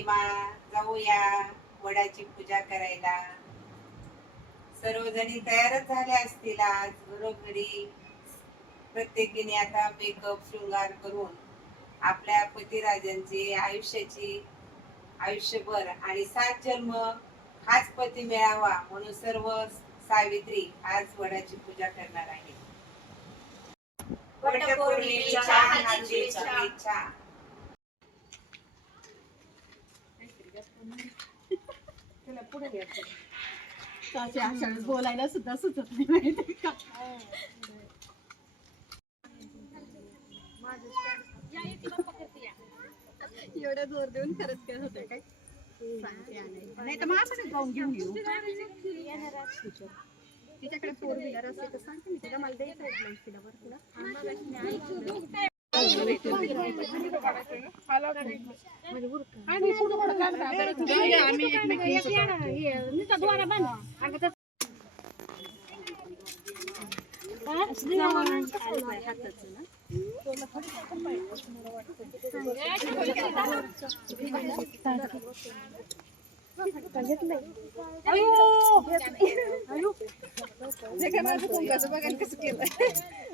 आज जाऊया वडाची पूजा करायला. सर्वजणी तयारच झाल्या असतील आज घरोघरी. प्रत्येकीने आता मेकअप शृंगार करून आपल्या पतिराजांची आयुष्याची आयुष्यभर आणि सात जन्म हाच पती मिळावा म्हणून सर्व सावित्री आज वडाची पूजा करणार आहे अशा वेळेस बोलायला सुद्धा सुचत नाही माहिती का? एवढं जोर देऊन खरंच काय सांगते आणायला. नाही तर मग आपण जाऊन घेऊन येऊ. तिच्याकडे फोर व्हीलर असेल तर सांगते मी. तिला मला द्यायचं तिला Ayo, ayo, jangan aku tunggu, coba kan kesekilan.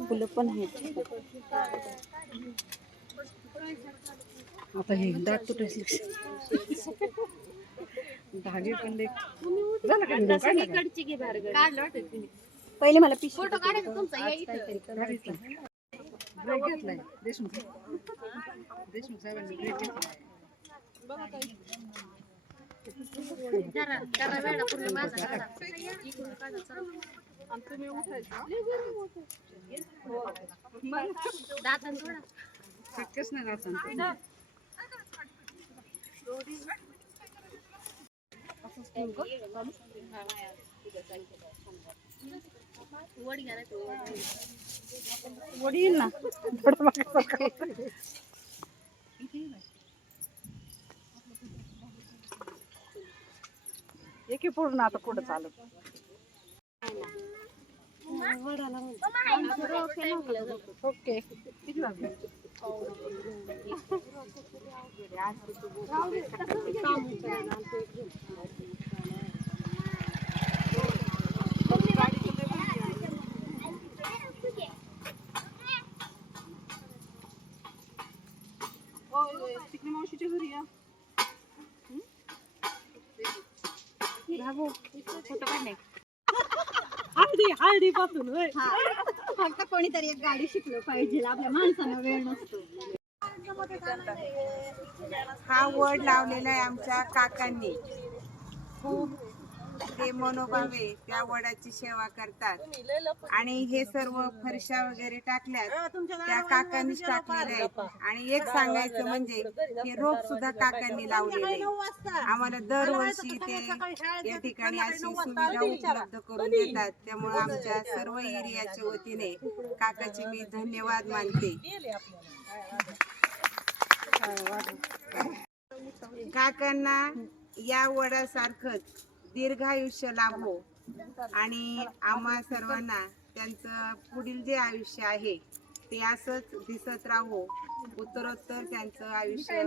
फुलं पण आहेत. आता हे डाग तुटायचे धागे पण झालं? पहिले मला पिशवी फोटो काढायचा तुमचा या इथं. ब्रेक घेतलाय देशमुख. देशमुख साहेबांनी ब्रेक घेतलाय. जरा जरा वेळा पूर्ण माझा काढा. इकडून काढा, चला. दातन थोडा शक्यच नाही जात सांगतो. वडी घ्या नाही तर वडी येईल ना एकी पूर्ण आता पुढे चालत ओके. किती लागले हळदी हळदी पासून फक्त कोणीतरी एक गाडी शिकलो पाहिजे. आपल्या माणसांना वेळ नसतो. हा वड लावलेला आहे आमच्या काकांनी. खूप ते मनोभावे त्या वडाची सेवा करतात. आणि हे सर्व फरशा वगैरे टाकल्यात त्या काकांनीच टाकलेले आहेत. आणि एक सांगायचं म्हणजे हे रोप सुद्धा काकांनी लावलेले आहे आम्हाला दरवर्षी ते या ठिकाणी अशी सुविधा उपलब्ध करून देतात. त्यामुळे आमच्या सर्व एरियाच्या वतीने काकाचे मी धन्यवाद मानते. काकांना या वडासारखंच दीर्घायुष्य लाभो. आणि आम्हा सर्वांना त्यांचं पुढील जे आयुष्य आहे ते असंच दिसत राहो. उत्तरोत्तर त्यांचं आयुष्य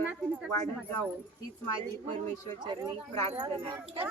वाढत जावो हीच माझी परमेश्वर चरणी प्रार्थना